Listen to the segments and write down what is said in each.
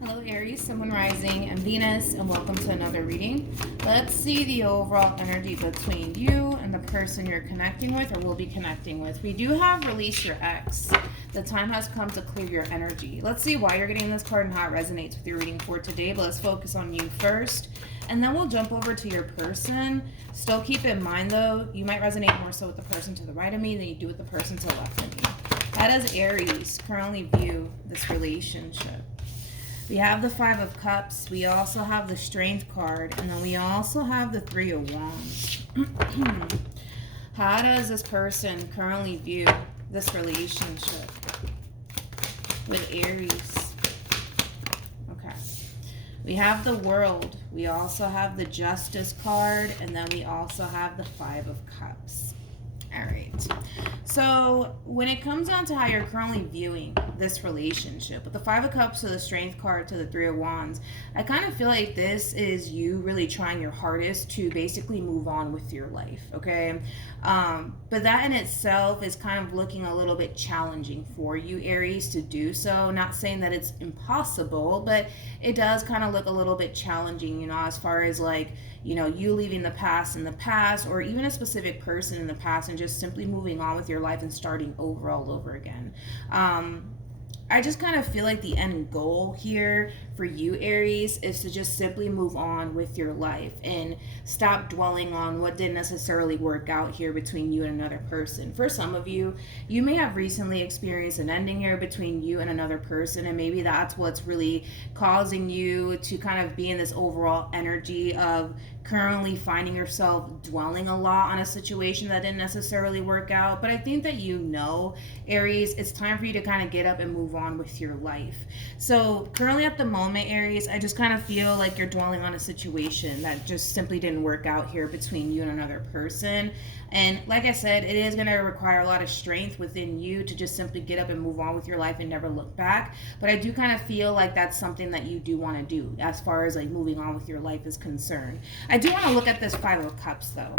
Hello Aries, Sun, Moon, Rising, and Venus, and welcome to another reading. Let's see the overall energy between you and the person you're connecting with or will be connecting with. We do have release your ex. The time has come to clear your energy. Let's see why you're getting this card and how it resonates with your reading for today, but let's focus on you first. And then we'll jump over to your person. Still keep in mind though, you might resonate more so with the person to the right of me than you do with the person to the left of me. How does Aries currently view this relationship? We have the Five of Cups. We also have the Strength card. And then we also have the Three of Wands. How does this person currently view this relationship with Aries? Okay. We have the World. We also have the Justice card. And then we also have the Five of Cups. All right. So when it comes down to how you're currently viewing this relationship, with the Five of Cups to the Strength card to the Three of Wands, I kind of feel like this is you really trying your hardest to basically move on with your life, okay? But that in itself is kind of looking a little bit challenging for you, Aries, to do so. Not saying that it's impossible, but it does kind of look a little bit challenging, as far as like, you leaving the past in the past, or even a specific person in the past and just simply moving on with your life and starting over all over again. I just kind of feel like the end goal here for you, Aries, is to just simply move on with your life and stop dwelling on what didn't necessarily work out here between you and another person. For some of you, you may have recently experienced an ending here between you and another person, and maybe that's what's really causing you to kind of be in this overall energy of currently finding yourself dwelling a lot on a situation that didn't necessarily work out. But I think that Aries, it's time for you to kind of get up and move on with your life. So currently at the moment, Aries, I just kind of feel like you're dwelling on a situation that just simply didn't work out here between you and another person. And like I said, it is going to require a lot of strength within you to just simply get up and move on with your life and never look back. But I do kind of feel like that's something that you do want to do as far as like moving on with your life is concerned. I do want to look at this Five of Cups though.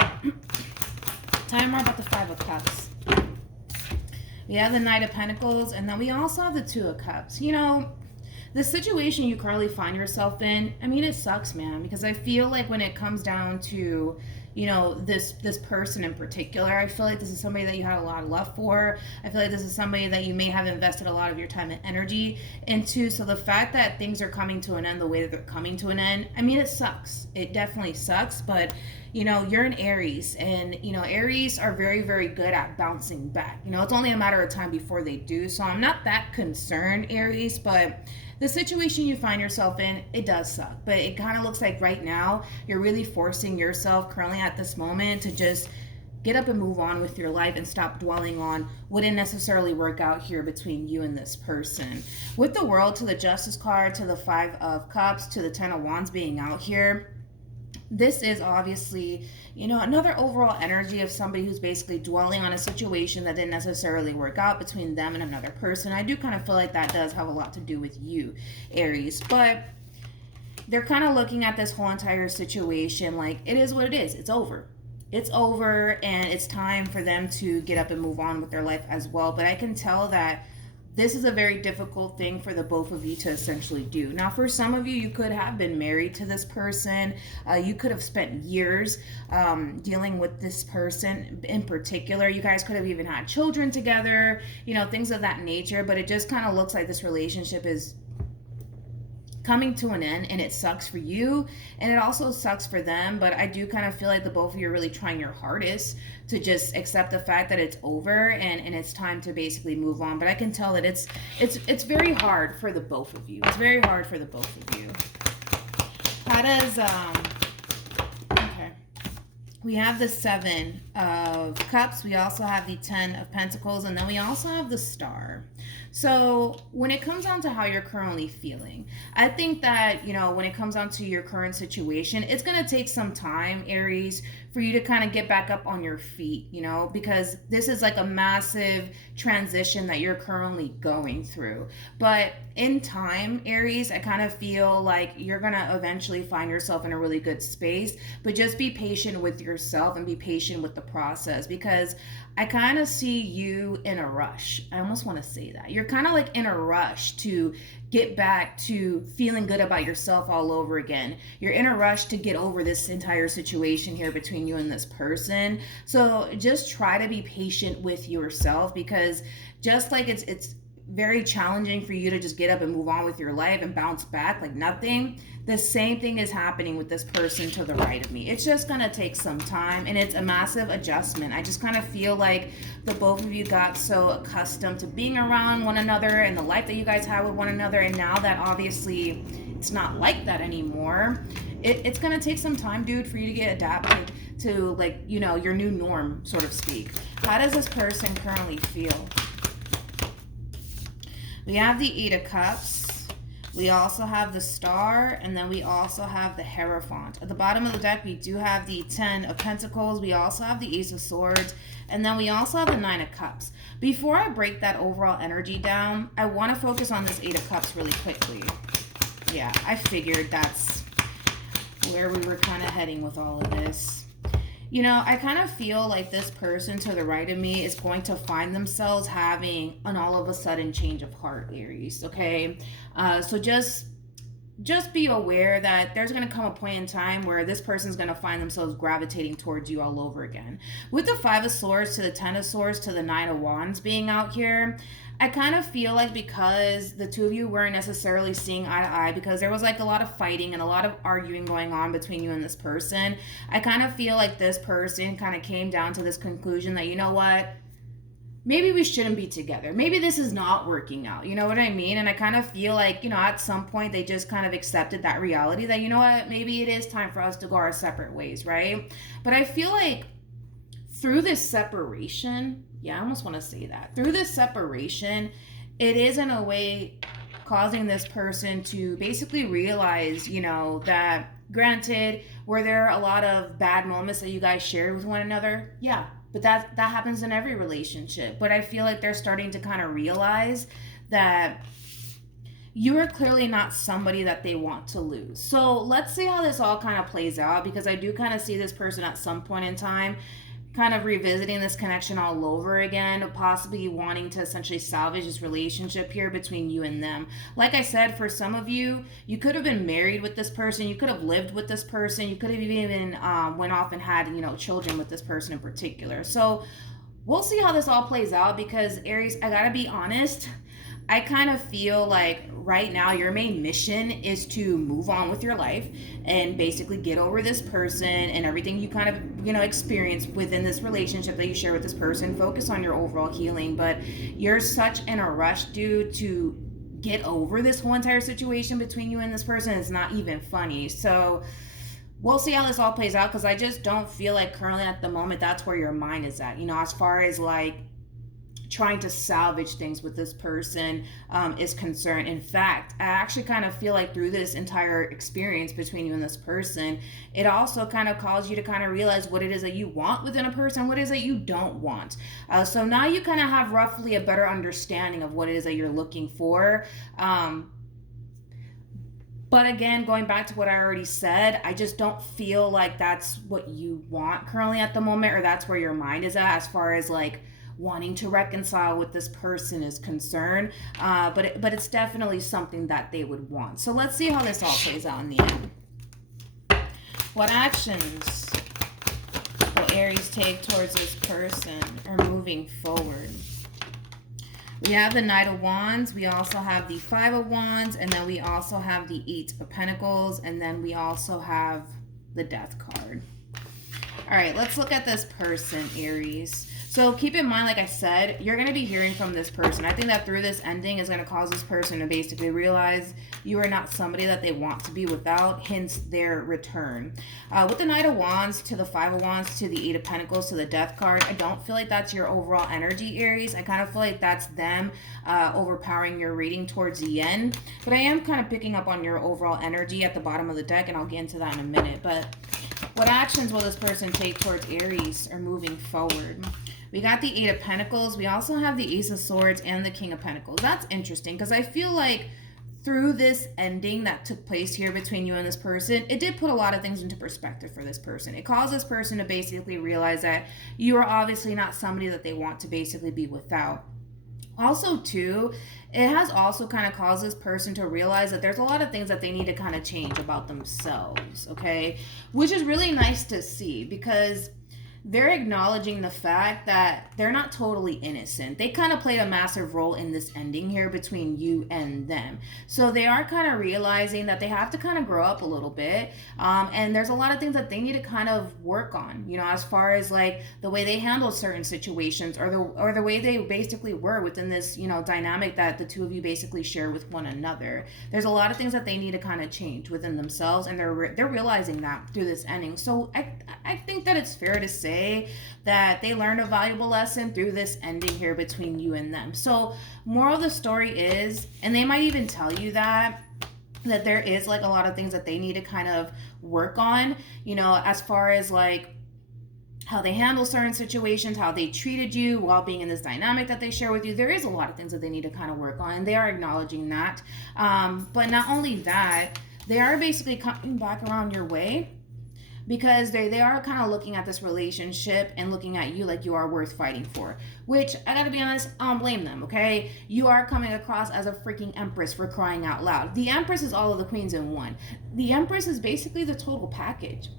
Tell me more about the Five of Cups. We have the Knight of Pentacles, and then we also have the Two of Cups. The situation you currently find yourself in, I mean, it sucks, man, because I feel like when it comes down to, this person in particular, I feel like this is somebody that you had a lot of love for. I feel like this is somebody that you may have invested a lot of your time and energy into. So the fact that things are coming to an end the way that they're coming to an end, I mean, it sucks. It definitely sucks, but you're an Aries, and Aries are very, very good at bouncing back. It's only a matter of time before they do. So I'm not that concerned, Aries, but the situation you find yourself in, it does suck. But it kind of looks like right now you're really forcing yourself currently at this moment to just get up and move on with your life and stop dwelling on what didn't necessarily work out here between you and this person. With the World to the Justice card, to the Five of Cups, to the Ten of Wands being out here, this is obviously, another overall energy of somebody who's basically dwelling on a situation that didn't necessarily work out between them and another person. I do kind of feel like that does have a lot to do with you, Aries. But they're kind of looking at this whole entire situation like it is what it is. It's over. It's over, and it's time for them to get up and move on with their life as well. But I can tell that this is a very difficult thing for the both of you to essentially do. Now, for some of you, you could have been married to this person. You could have spent years dealing with this person in particular. You guys could have even had children together, things of that nature. But it just kind of looks like this relationship is coming to an end, and it sucks for you and it also sucks for them. But I do kind of feel like the both of you are really trying your hardest to just accept the fact that it's over and it's time to basically move on. But I can tell that it's very hard for the both of you. It's very hard for the both of you. How does okay, we have the Seven of Cups, we also have the Ten of Pentacles, and then we also have the Star. So when it comes down to how you're currently feeling, I think that, when it comes down to your current situation, it's going to take some time, Aries, for you to kind of get back up on your feet, because this is like a massive transition that you're currently going through. But in time, Aries, I kind of feel like you're going to eventually find yourself in a really good space, but just be patient with yourself and be patient with the process, because I kind of see you in a rush. I almost want to say that. You're kind of like in a rush to get back to feeling good about yourself all over again. You're in a rush to get over this entire situation here between you and this person. So just try to be patient with yourself, because just like it's very challenging for you to just get up and move on with your life and bounce back like nothing, the same thing is happening with this person to the right of me. It's just gonna take some time, and it's a massive adjustment. I just kind of feel like the both of you got so accustomed to being around one another and the life that you guys have with one another, and now that obviously it's not like that anymore, it's gonna take some time, dude, for you to get adapted to, like, you know, your new norm, so to speak. How does this person currently feel? We have the Eight of Cups. We also have the Star, and then we also have the Hierophant. At the bottom of the deck, we do have the 10 of Pentacles. We also have the Ace of Swords, and then we also have the 9 of Cups. Before I break that overall energy down, I want to focus on this Eight of Cups really quickly. Yeah, I figured that's where we were kind of heading with all of this. You know, I kind of feel like this person to the right of me is going to find themselves having an all of a sudden change of heart, Aries, okay? So just be aware that there's going to come a point in time where this person's going to find themselves gravitating towards you all over again. With the 5 of Swords to the 10 of Swords to the 9 of Wands being out here, I kind of feel like because the two of you weren't necessarily seeing eye to eye, because there was like a lot of fighting and a lot of arguing going on between you and this person, I kind of feel like this person kind of came down to this conclusion that, you know what, maybe we shouldn't be together. Maybe this is not working out. You know what I mean? And I kind of feel like, you know, at some point they just kind of accepted that reality that, you know what, maybe it is time for us to go our separate ways, right? But I feel like through this separation, yeah, I almost want to say that. Through this separation, it is in a way causing this person to basically realize, you know, that granted, were there a lot of bad moments that you guys shared with one another? Yeah, but that happens in every relationship. But I feel like they're starting to kind of realize that you are clearly not somebody that they want to lose. So let's see how this all kind of plays out, because I do kind of see this person at some point in time kind of revisiting this connection all over again, possibly wanting to essentially salvage this relationship here between you and them. Like I said, for some of you, you could have been married with this person, you could have lived with this person, you could have even went off and had, you know, children with this person in particular. So we'll see how this all plays out, because Aries, I gotta be honest, I kind of feel like right now your main mission is to move on with your life and basically get over this person and everything you kind of, you know, experience within this relationship that you share with this person. Focus on your overall healing. But you're such in a rush, dude, to get over this whole entire situation between you and this person. It's not even funny. So we'll see how this all plays out, because I just don't feel like currently at the moment that's where your mind is at, you know, as far as like trying to salvage things with this person is concerned. In fact, I actually kind of feel like through this entire experience between you and this person, it also kind of caused you to kind of realize what it is that you want within a person, what it is that you don't want. So now you kind of have roughly a better understanding of what it is that you're looking for. But again, going back to what I already said, I just don't feel like that's what you want currently at the moment, or that's where your mind is at as far as like wanting to reconcile with this person is concerned, but it's definitely something that they would want. So let's see how this all plays out in the end. What actions will Aries take towards this person or moving forward? We have the Knight of Wands, we also have the 5 of Wands, and then we also have the 8 of Pentacles, and then we also have the Death card. All right, let's look at this person, Aries. So keep in mind, like I said, you're going to be hearing from this person. I think that through this ending is going to cause this person to basically realize you are not somebody that they want to be without, hence their return. With the Knight of Wands to the 5 of Wands to the 8 of Pentacles to the Death card, I don't feel like that's your overall energy, Aries. I kind of feel like that's them overpowering your reading towards the end. But I am kind of picking up on your overall energy at the bottom of the deck, and I'll get into that in a minute. But what actions will this person take towards Aries or moving forward? We got the 8 of Pentacles. We also have the Ace of Swords and the King of Pentacles. That's interesting, because I feel like through this ending that took place here between you and this person, it did put a lot of things into perspective for this person. It caused this person to basically realize that you are obviously not somebody that they want to basically be without. Also, too, it has also kind of caused this person to realize that there's a lot of things that they need to kind of change about themselves, okay? Which is really nice to see, because they're acknowledging the fact that they're not totally innocent. They kind of played a massive role in this ending here between you and them. So they are kind of realizing that they have to kind of grow up a little bit. And there's a lot of things that they need to kind of work on, you know, as far as like the way they handle certain situations, or the way they basically were within this, you know, dynamic that the two of you basically share with one another. There's a lot of things that they need to kind of change within themselves, and they're realizing that through this ending. So I think that it's fair to say that they learned a valuable lesson through this ending here between you and them. So moral of the story is, and they might even tell you that there is like a lot of things that they need to kind of work on, you know, as far as like how they handle certain situations, how they treated you while being in this dynamic that they share with you. There is a lot of things that they need to kind of work on, and they are acknowledging that. But not only that, they are basically coming back around your way, because they are kind of looking at this relationship and looking at you like you are worth fighting for, which I gotta be honest, I don't blame them, okay? You are coming across as a freaking empress, for crying out loud. The empress is all of the queens in one. The empress is basically the total package.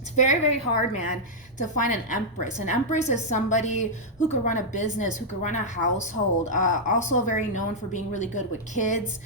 It's very, very hard, man, to find an empress. An empress is somebody who could run a business, who could run a household, also very known for being really good with kids.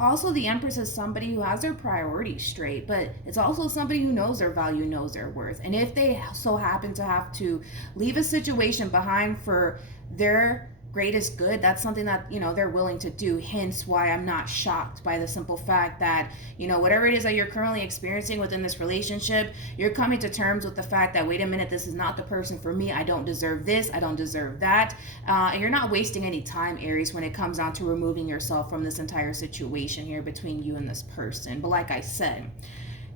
Also, the empress is somebody who has their priorities straight, but it's also somebody who knows their value, knows their worth. And if they so happen to have to leave a situation behind for their greatest good, that's something that, you know, they're willing to do. Hence why I'm not shocked by the simple fact that, you know, whatever it is that you're currently experiencing within this relationship, you're coming to terms with the fact that, wait a minute, this is not the person for me. I don't deserve this, I don't deserve that. And you're not wasting any time, Aries, when it comes down to removing yourself from this entire situation here between you and this person. But like I said,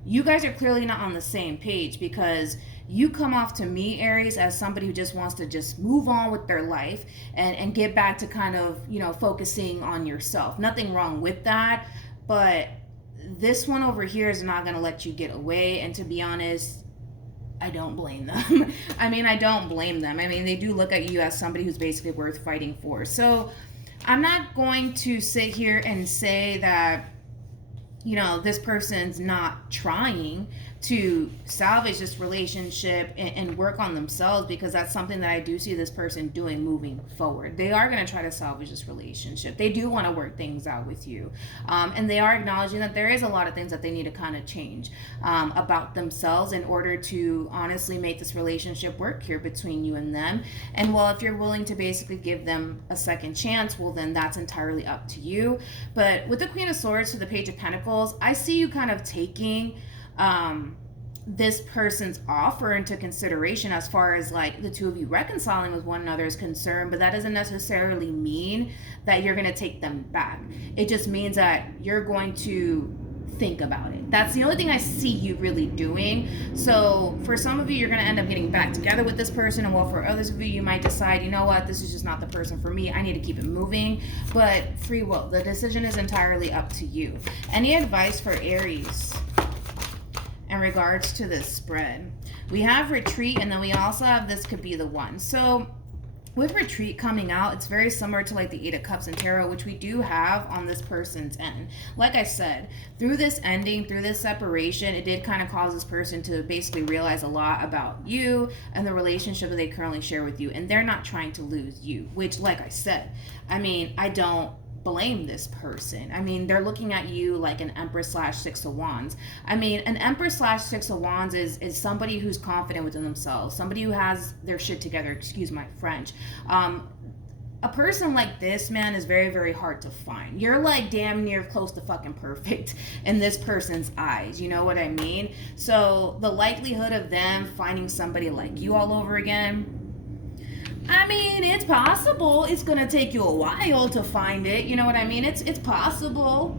you guys are clearly not on the same page, because you come off to me, Aries, as somebody who just wants to just move on with their life and get back to kind of, you know, focusing on yourself. Nothing wrong with that, but this one over here is not going to let you get away. And to be honest, I don't blame them. I don't blame them. They do look at you as somebody who's basically worth fighting for. So I'm not going to sit here and say that, you know, this person's not trying to salvage this relationship and work on themselves, because that's something that I do see this person doing moving forward. They are going to try to salvage this relationship. They do want to work things out with you. And they are acknowledging that there is a lot of things that they need to kind of change about themselves in order to honestly make this relationship work here between you and them. And well, if you're willing to basically give them a second chance, well, then that's entirely up to you. But with the Queen of Swords to the Page of Pentacles, I see you kind of taking this person's offer into consideration as far as like the two of you reconciling with one another is concerned, but that doesn't necessarily mean that you're going to take them back. It just means that you're going to think about it. That's the only thing I see you really doing. So for some of you, you're going to end up getting back together with this person, and while for others of you, you might decide, you know what, this is just not the person for me. I need to keep it moving. But free will, the decision is entirely up to you. Any advice for Aries in regards to this spread? We have retreat, and then we also have this could be the one. So with retreat coming out, it's very similar to like the Eight of Cups and Tarot, which we do have on this person's end. Like I said, through this ending, through this separation, it did kind of cause this person to basically realize a lot about you and the relationship that they currently share with you. And they're not trying to lose you, which, like I said, I don't blame this person. They're looking at you like an Empress / Six of Wands. An Empress / Six of Wands is somebody who's confident within themselves, somebody who has their shit together, excuse my French. A person like this, man, is very, very hard to find. You're like damn near close to fucking perfect in this person's eyes. You know what I mean? So the likelihood of them finding somebody like you all over again, it's possible. It's going to take you a while to find it. You know what I mean? It's possible.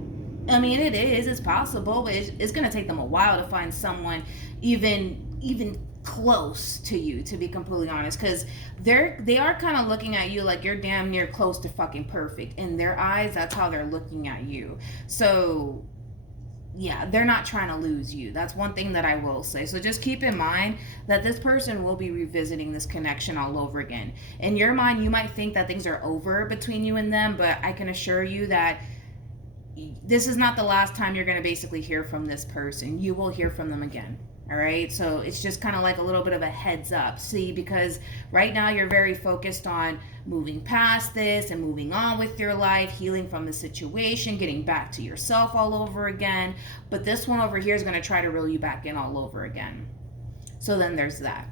It's possible, but it's going to take them a while to find someone even close to you, to be completely honest, because they are kind of looking at you like you're damn near close to fucking perfect. In their eyes, that's how they're looking at you. So yeah, they're not trying to lose you. That's one thing that I will say. So just keep in mind that this person will be revisiting this connection all over again. In your mind, you might think that things are over between you and them, but I can assure you that this is not the last time you're going to basically hear from this person. You will hear from them again. All right. So it's just kind of like a little bit of a heads up. See, because right now you're very focused on moving past this and moving on with your life, healing from the situation, getting back to yourself all over again. But this one over here is going to try to reel you back in all over again. So then there's that.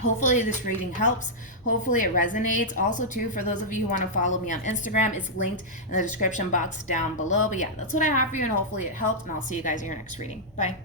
Hopefully this reading helps. Hopefully it resonates. Also, too, for those of you who want to follow me on Instagram, it's linked in the description box down below. But yeah, that's what I have for you, and hopefully it helped. And I'll see you guys in your next reading. Bye.